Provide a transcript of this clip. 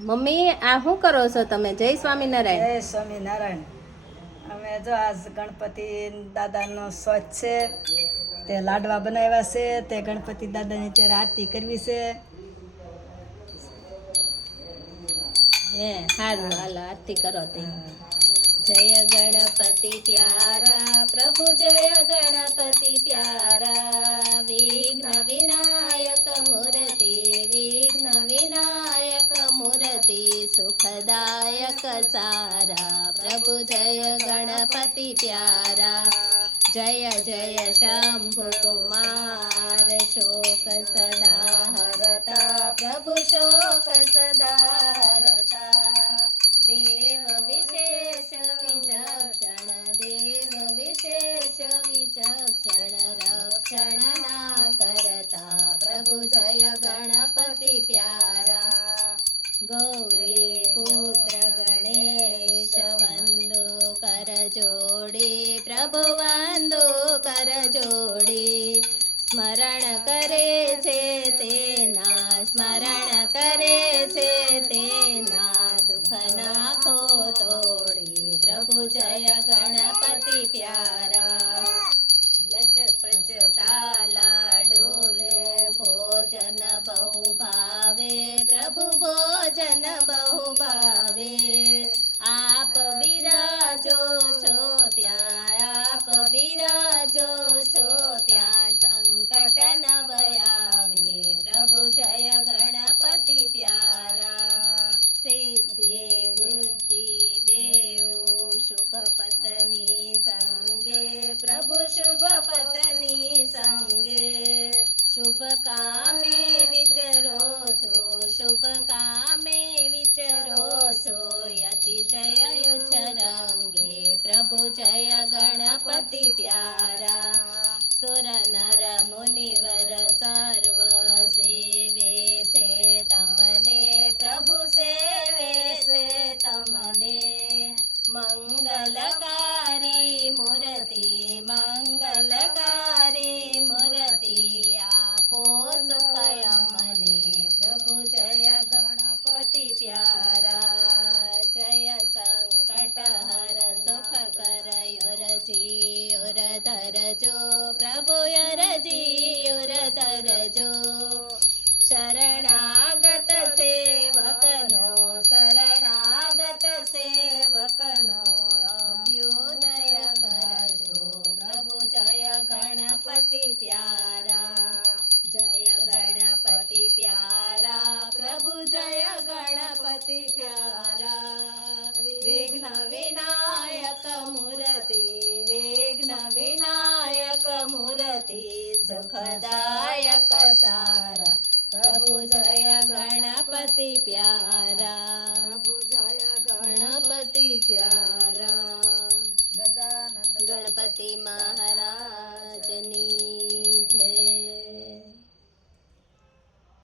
Mummy આ શું કરો છો તમે? જય સ્વામિનારાયણ. જય સ્વામિનારાયણ. અમે જો આજ ગણપતિ દાદાનો સ્વચ્છ છે, તે લાડવા બનાવ્યા છે, તે ગણપતિ દાદાની અત્યારે આરતી કરવી છે. હે સારું, હાલો આરતી કરો તે. જય ગણપતિ પ્યારા પ્રભુ, જય ગણપતિ પ્યારા, વિઘ્ન વિનાયક મૂર્તિ, વિઘ્ન વિનાયક મૂર્તિ, સુખદાયક સારા પ્રભુ, જય ગણપતિ પ્યારા. જય જય શંભુ કુમાર, શોક સદા હરતા પ્રભુ, શોક સદા હરતા. દેવ વિશેષ વિચક્ષણ, દેવ વિશેષ વિચક્ષણ, રક્ષણ ના કરતા પ્રભુ, જય ગણપતિ પ્યારા. ગૌરી પુત્ર ગણેશ વંદુ કર જોડી પ્રભુ, વંદુ કર જોડી. સ્મરણ કરે છે તેના, સ્મરણ કરે છે તેના, દુઃખ નાખો તોડી પ્રભુ, જય ગણપતિ પ્યારા. લટપચતા લાડુલે ભોજન બહુ ભાવે પ્રભુ, ભોજન બહુ ભાવે. આપ બિરાજો છો ત્યાં, આપ બિરાજો છો ત્યાં, સંકટ નવ આવે પ્રભુ, જય ગણપતિ પ્યારા. સિદ્ધિ બુદ્ધિ દેવ શુભ પત્ની સંગે પ્રભુ, શુભ પત્ની સંગે. શુભ કામે વિચરો છો, શુભ કામે વિચરો છો, અતિશય યુચ્છરંગે પ્રભુ, જય ગણપતિ પ્યારા. સુર નર મુનિવર સર્વ સેવે છે તમને પ્રભુ, સેવે છે તમને. મંગલકારી મૂર્તિ, મંગલકારી મૂર્તિ, આપો સુખ અમને પ્રભુ, જય ગણપતિ પ્યારા. જય સંકટ હર સુખ કર યોરજી યોર ધરજો પ્રભુ, યોરજી યોર ધરજો. શરણાગત સેવકનો, શરણાગત સેવકનો, અભ્યુદય કરજો પ્રભુ, જય ગણપતિ પ્યારા. જય ગણપતિ પ્યારા પ્રભુ, જય ગણપતિ પ્યારા. વિઘ્ન વિનાયક મૂર્તિ, વિઘ્ન વિનાયક મૂર્તિ, સુખદાયક સારા પ્રભુ, જય ગણપતિ પ્યારા. પ્રભુ, જય ગણપતિ પ્યારા.